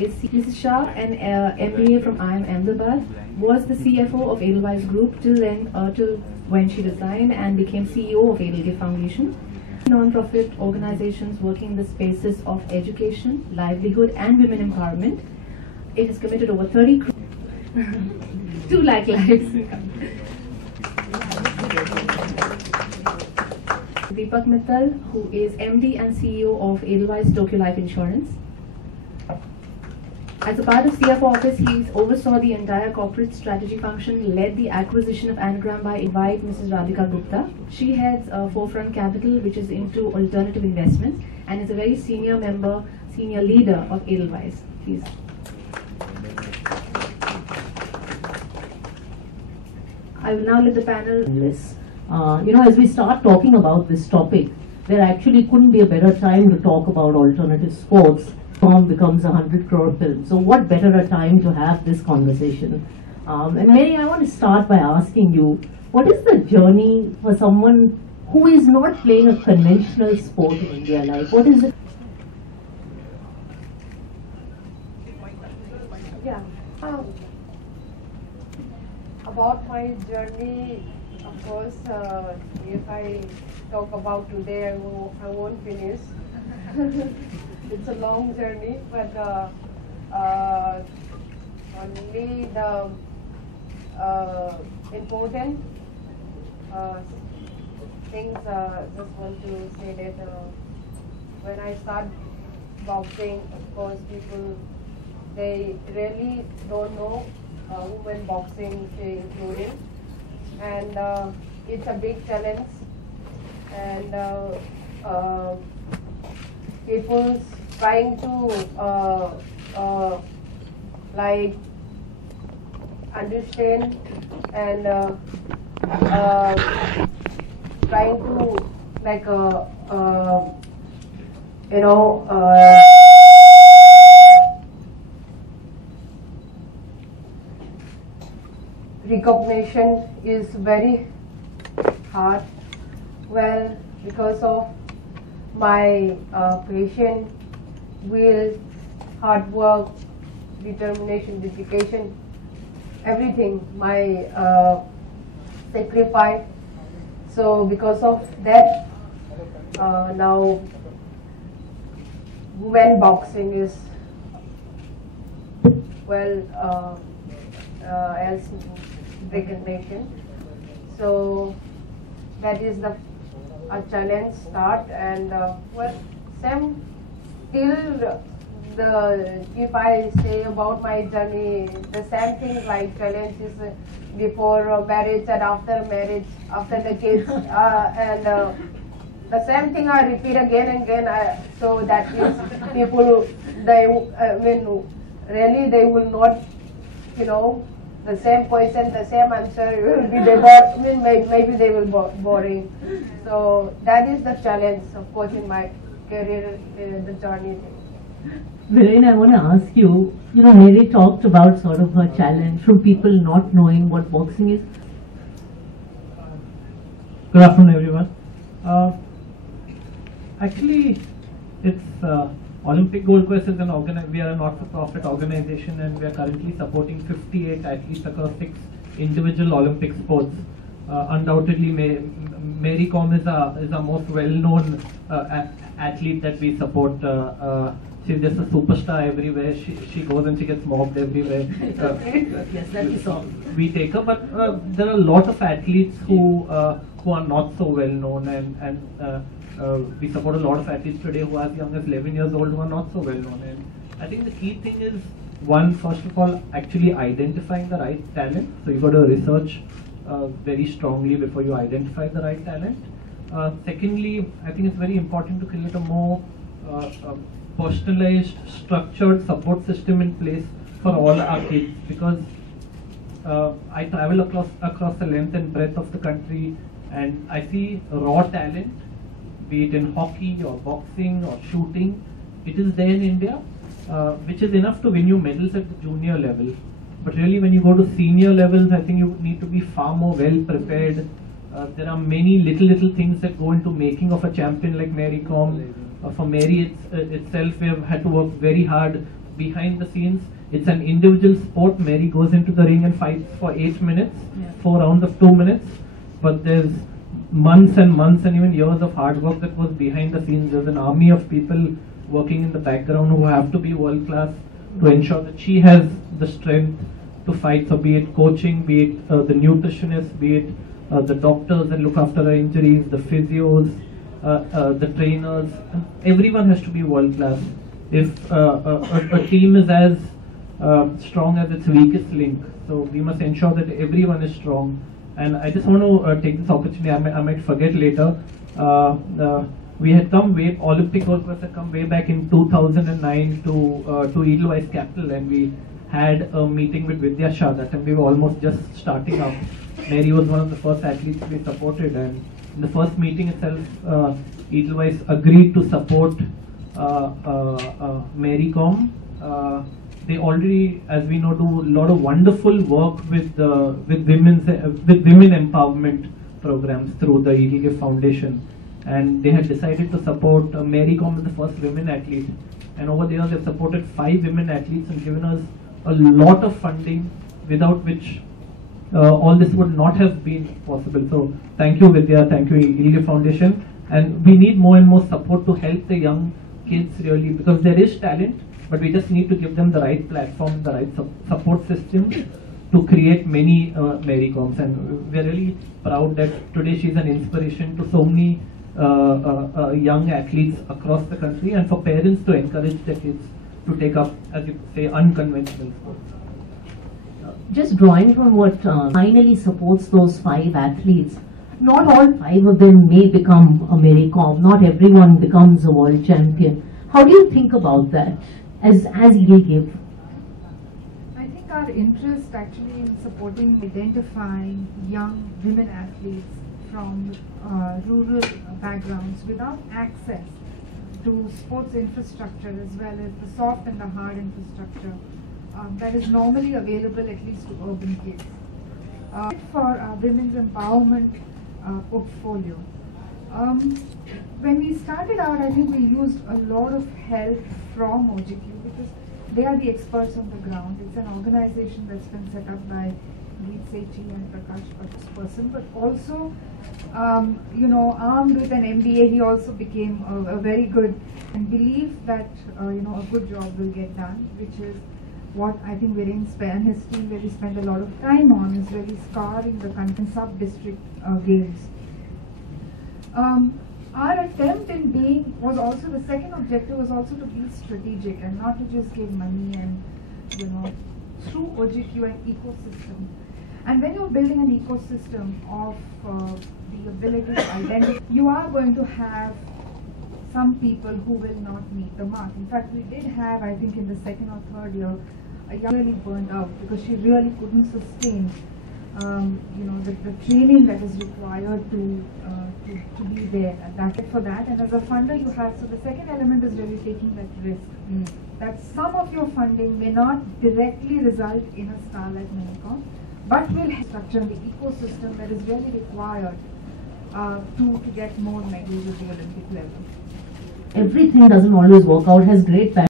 is Mrs. Shah, an MBA from IIM Ahmedabad, was the CFO of Edelweiss Group till when she resigned and became CEO of Edelgate Foundation. Non-profit organizations working in the spaces of education, livelihood and women empowerment. It has committed over 30 2 lakh lives. Deepak Mittal, who is MD and CEO of Edelweiss Tokyo Life Insurance. As a part of CFO office, he oversaw the entire corporate strategy function, led the acquisition of Anagram by Mrs. Radhika Gupta. She heads Forefront Capital, which is into alternative investments, and is a very senior leader of Edelweiss. Please. I will now let the panel. As we start talking about this topic, there actually couldn't be a better time to talk about alternative sports. Film becomes a 100 crore film. So what better a time to have this conversation? And Mary, I want to start by asking you, what is the journey for someone who is not playing a conventional sport in India? Like, what is it? Yeah. About my journey, of course, if I talk about today, I won't finish. It's a long journey, but only the important things. Just want to say that when I start boxing, of course, people they really don't know women boxing, including, and it's a big challenge, and people's trying to like understand and trying to like recognition is very hard. Well, because of my patient will, hard work, determination, dedication, everything, my sacrifice. So because of that, now women boxing is well as recognition. So that is the a challenge start, and well, same till the if I say about my journey, the same thing like challenge is before marriage and after marriage, after the kids, and the same thing I repeat again and again. So that means people they really they will not the same question, the same answer will be maybe they will be boring. So that is the challenge, of course, in my career, the journey. Viren, I want to ask you, Mary talked about sort of her challenge from people not knowing what boxing is. Good afternoon, everyone. Actually, it's Olympic Gold Quest is we are a not-for-profit organization, and we are currently supporting 58 athletes across 6 individual Olympic sports. Undoubtedly, Mary Kom is our most well-known athlete that we support. She's just a superstar everywhere. She goes and she gets mobbed everywhere. Yes, that is all. We take her, but there are a lot of athletes who are not so well-known, and we support a lot of athletes today who are as young as 11 years old who are not so well known. And I think the key thing is, one, first of all, actually identifying the right talent. So you've got to research very strongly before you identify the right talent. Secondly, I think it's very important to create a more personalized, structured support system in place for all our kids, because I travel across the length and breadth of the country, and I see raw talent, be it in hockey or boxing or shooting. It is there in India, which is enough to win you medals at the junior level. But really, when you go to senior levels, I think you need to be far more well prepared. There are many little things that go into making of a champion like Mary Kom. For Mary itself, we have had to work very hard behind the scenes. It's an individual sport. Mary goes into the ring and fights for 8 minutes, 4 rounds of 2 minutes. But there's months and months and even years of hard work that was behind the scenes. There's an army of people working in the background who have to be world class to ensure that she has the strength to fight. So be it coaching, be it the nutritionists, be it the doctors that look after her injuries, the physios, the trainers, everyone has to be world class. If a team is as strong as its weakest link, so we must ensure that everyone is strong. And I just want to take this opportunity, I might forget later, we had come way, Olympic Gold Quest had come way back in 2009 to Edelweiss Capital, and we had a meeting with Vidya Shah. That time we were almost just starting up. Mary was one of the first athletes we supported, and in the first meeting itself, Edelweiss agreed to support Mary Com. They already, as we know, do a lot of wonderful work with women empowerment programs through the Edelgift Foundation, and they had decided to support Mary Com as the first women athlete. And over the years, they've supported 5 women athletes and given us a lot of funding, without which all this would not have been possible. So thank you, Vidya, thank you, Edelgift Foundation. And we need more and more support to help the young kids really, because there is talent, but we just need to give them the right platform, the right support systems to create many Mary Coms. And we're really proud that today she's an inspiration to so many young athletes across the country, and for parents to encourage their kids to take up, as you say, unconventional sports. Just drawing from what finally supports those 5 athletes, not all 5 of them may become a Mary Com, not everyone becomes a world champion. How do you think about that as Edelgift? I think our interest actually in supporting, identifying young women athletes from rural backgrounds without access to sports infrastructure, as well as the soft and the hard infrastructure that is normally available at least to urban kids. For our women's empowerment portfolio, when we started out, I think we used a lot of help from OGQ because they are the experts on the ground. It's an organization that's been set up by Geet Sethi and Prakash person, but also, armed with an MBA, he also became a very good, and believe that a good job will get done, which is what I think Viren and his team really spent a lot of time on, is really scarring the country sub-district games. Our attempt in being was also, the second objective was also to be strategic and not to just give money and, through OGQ an ecosystem. And when you're building an ecosystem of the ability to identify, you are going to have some people who will not meet the mark. In fact, we did have, I think in the second or third year, a young really burned out because she really couldn't sustain the training that is required to be there at that for that. And as a funder, you have, so the second element is really taking that risk. That some of your funding may not directly result in a star like Mary Com, but will structure the ecosystem that is really required to get more medals at the Olympic level. Everything doesn't always work out, has great